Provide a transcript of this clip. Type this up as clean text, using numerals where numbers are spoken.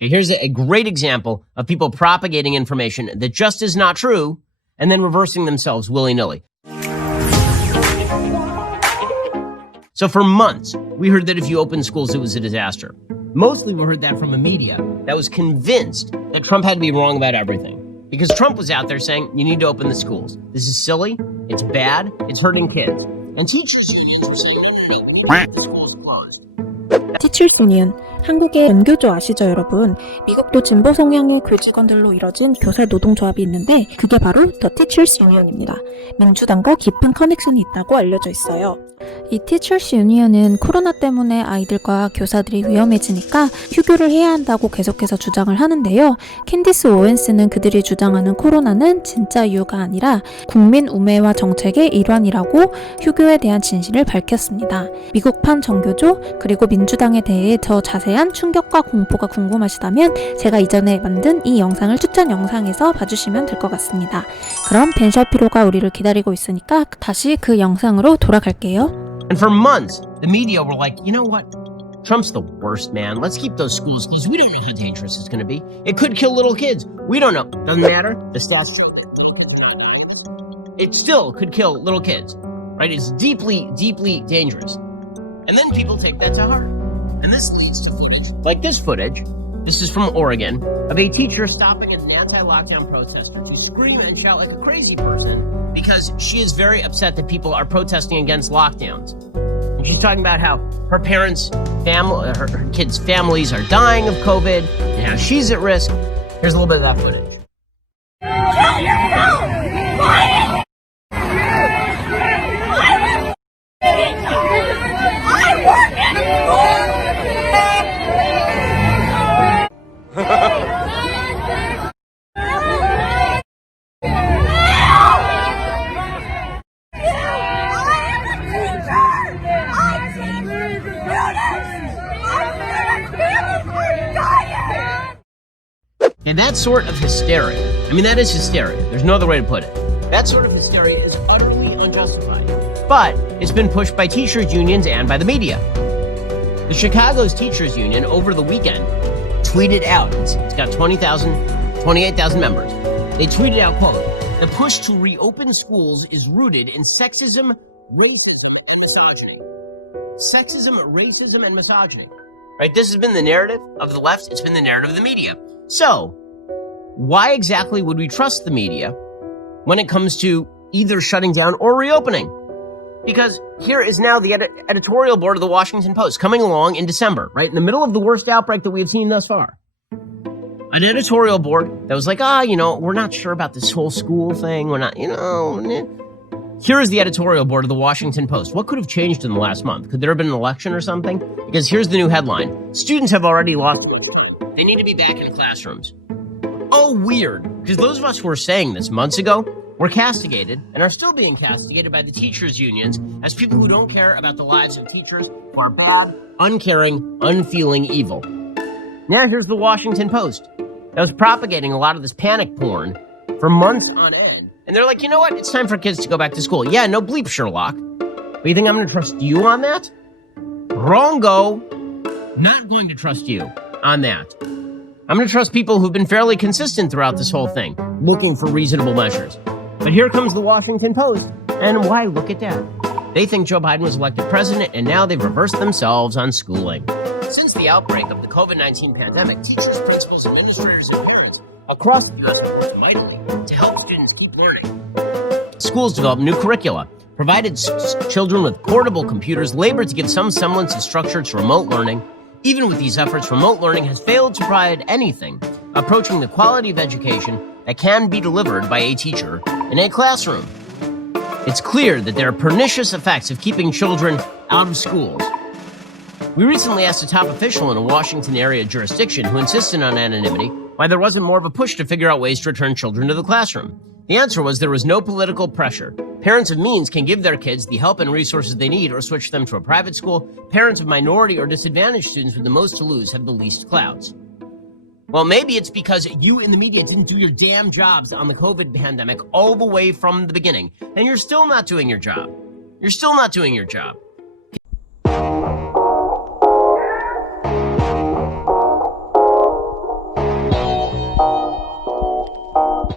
Here's a great example of people propagating information that just is not true and then reversing themselves willy-nilly. So for months, we heard that if you open schools, it was a disaster. Mostly we heard that from a media that was convinced that Trump had to be wrong about everything. Because Trump was out there saying, you need to open the schools. This is silly, it's bad, it's hurting kids. And teachers unions were saying, no, we need to keep the schools closed. Teachers Union, 한국의 전교조 아시죠 여러분? 미국도 진보 성향의 교직원들로 이뤄진 교사 노동조합이 있는데 그게 바로 The Teachers Union입니다. 민주당과 깊은 커넥션이 있다고 알려져 있어요. 이 Teachers Union은 코로나 때문에 아이들과 교사들이 위험해지니까 휴교를 해야 한다고 계속해서 주장을 하는데요. 캔디스 오웬스는 그들이 주장하는 코로나는 진짜 이유가 아니라 국민 우매와 정책의 일환이라고 휴교에 대한 진실을 밝혔습니다. 미국판 전교조 그리고 민주당에 대해 더 자세한 충격과 공포가 궁금하시다면 제가 이전에 만든 이 영상을 추천 영상에서 봐주시면 될 것 같습니다. 그럼 벤샤피로가 우리를 기다리고 있으니까 다시 그 영상으로 돌아갈게요. And for months, the media were like, you know what? Trump's the worst, man. Let's keep those schools closed. We don't know how dangerous it's going to be. It could kill little kids. We don't know. Doesn't matter. The stats show that it still could kill little kids, right? It's deeply, deeply dangerous. And then people take that to heart. And this leads to footage like this footage. This is from Oregon, of a teacher stopping an anti-lockdown protester to scream and shout like a crazy person because she is very upset that people are protesting against lockdowns. And she's talking about how her parents' family, her kids' families are dying of COVID, and how she's at risk. Here's a little bit of that footage. And that sort of hysteria, I mean, that is hysteria. There's no other way to put it. That sort of hysteria is utterly unjustified. But it's been pushed by teachers' unions and by the media. The Chicago's teachers' union over the weekend tweeted out, it's got 28,000 members. They tweeted out, quote, the push to reopen schools is rooted in sexism, racism, and misogyny. Sexism, racism, and misogyny. Right? This has been the narrative of the left. It's been the narrative of the media. So, why exactly would we trust the media when it comes to either shutting down or reopening? Because here is now the editorial board of the Washington Post coming along in December, right in the middle of the worst outbreak that we have seen thus far. An editorial board that was like, we're not sure about this whole school thing. We're not, Here is the editorial board of the Washington Post. What could have changed in the last month? Could there have been an election or something? Because here's the new headline. Students have already lost. They need to be back in classrooms. Oh, weird. Because those of us who were saying this months ago were castigated and are still being castigated by the teachers' unions as people who don't care about the lives of teachers who are bad, uncaring, unfeeling evil. Now here's the Washington Post that was propagating a lot of this panic porn for months on end. And they're like, you know what? It's time for kids to go back to school. Yeah, no bleep, Sherlock. But you think I'm going to trust you on that? Wrongo. Not going to trust you on that. I'm going to trust people who've been fairly consistent throughout this whole thing, looking for reasonable measures. But here comes the Washington Post, and why, look at that. They think Joe Biden was elected president, and now they've reversed themselves on schooling. Since the outbreak of the COVID-19 pandemic, teachers, principals, administrators, and parents across the U.S. have worked mightily to help students keep learning. Schools developed new curricula, provided children with portable computers, labored to give some semblance of structure to remote learning. Even with these efforts, remote learning has failed to provide anything approaching the quality of education that can be delivered by a teacher in a classroom. It's clear that there are pernicious effects of keeping children out of schools. We recently asked a top official in a Washington area jurisdiction who insisted on anonymity why there wasn't more of a push to figure out ways to return children to the classroom. The answer was there was no political pressure. Parents of means can give their kids the help and resources they need or switch them to a private school. Parents of minority or disadvantaged students with the most to lose have the least clouds. Well, maybe it's because you in the media didn't do your damn jobs on the COVID pandemic all the way from the beginning. And you're still not doing your job. You're still not doing your job.